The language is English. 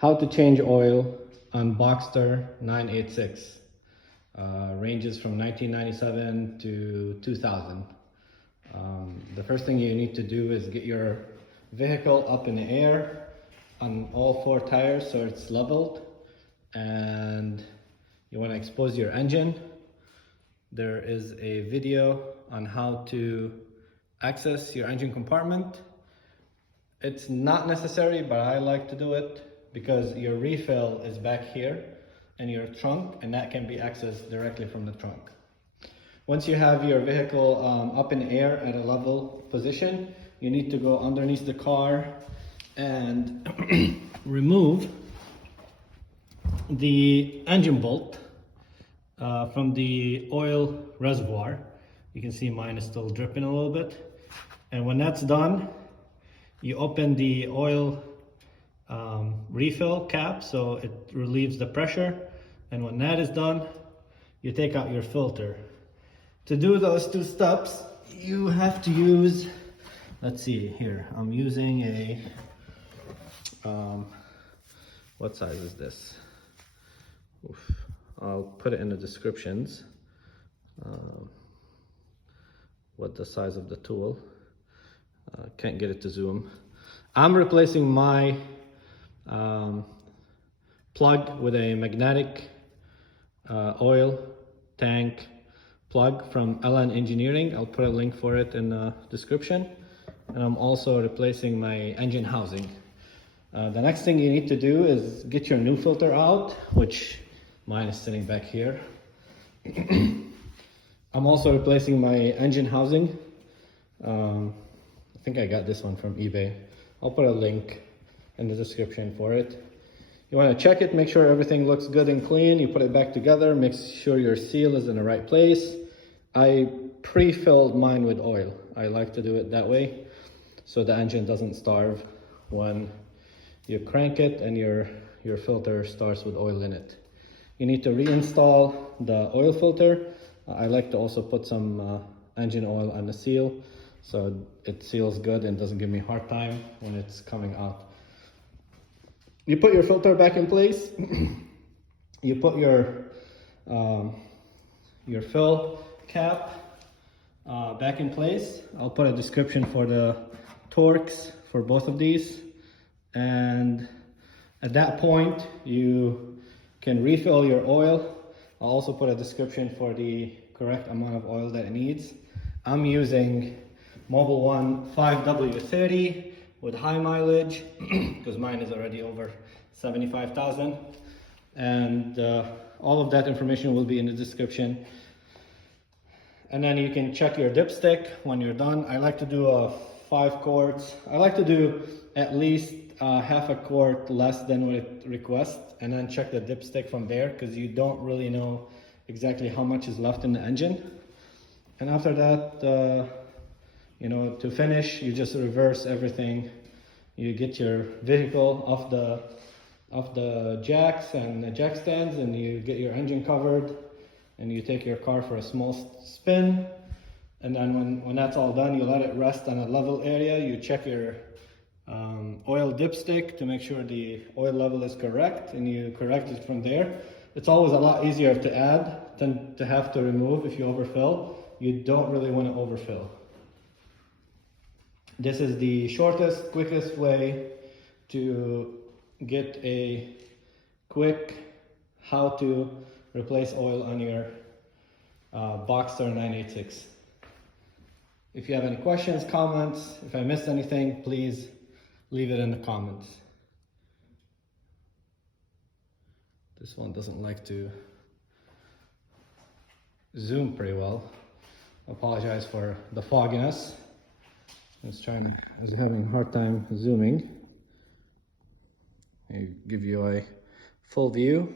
How to change oil on Boxster 986. Ranges from 1997 to 2000. The first thing you need to do is get your vehicle up in the air on all four tires so it's leveled, and you want to expose your engine. There is a video on how to access your engine compartment. It's not necessary, but I like to do it because your refill is back here in your trunk, and that can be accessed directly from the trunk. Once you have your vehicle up in the air at a level position, you need to go underneath the car and remove the engine bolt from the oil reservoir. You can see mine is still dripping a little bit. And when that's done, you open the oil refill cap so it relieves the pressure. And when that is done, you take out your filter. To do those two steps, you have to use, let's see here, I'm using a, what size is this? Oof. I'll put it in the descriptions, what the size of the tool. Can't get it to zoom. I'm replacing my plug with a magnetic oil tank plug from LN Engineering. I'll put a link for it in the description. And I'm also replacing my engine housing. The next thing you need to do is get your new filter out, which mine is sitting back here. I'm also replacing my engine housing. I think I got this one from eBay. I'll put a link in the description for it. You want to check it, make sure everything looks good and clean. You put it back together, make sure your seal is in the right place. I pre-filled mine with oil. I like to do it that way so the engine doesn't starve when you crank it and your filter starts with oil in it. You need to reinstall the oil filter. I like to also put some engine oil on the seal so it seals good and doesn't give me a hard time when it's coming out. You put your filter back in place. You put your fill cap back in place. I'll put a description for the torques for both of these. And at that point, you can refill your oil. I'll also put a description for the correct amount of oil that it needs. I'm using Mobil 1 5W30 with high mileage because mine is already over 75,000, and all of that information will be in the description. And then you can check your dipstick when you're done. I like to do 5 quarts. I like to do at least half a quart less than what it requests, and then check the dipstick from there because you don't really know exactly how much is left in the engine. And after that, you know, to finish, you just reverse everything. You get your vehicle off the jacks and the jack stands, and you get your engine covered, and you take your car for a small spin. And then when that's all done, you let it rest on a level area. You check your oil dipstick to make sure the oil level is correct, and you correct it from there. It's always a lot easier to add than to have to remove if you overfill. You don't really want to overfill. This is the shortest, quickest way to get a quick how to replace oil on your Boxster 986. If you have any questions, comments, if I missed anything, please leave it in the comments. This one doesn't like to zoom pretty well. I apologize for the fogginess. It's having a hard time zooming. I give you a full view.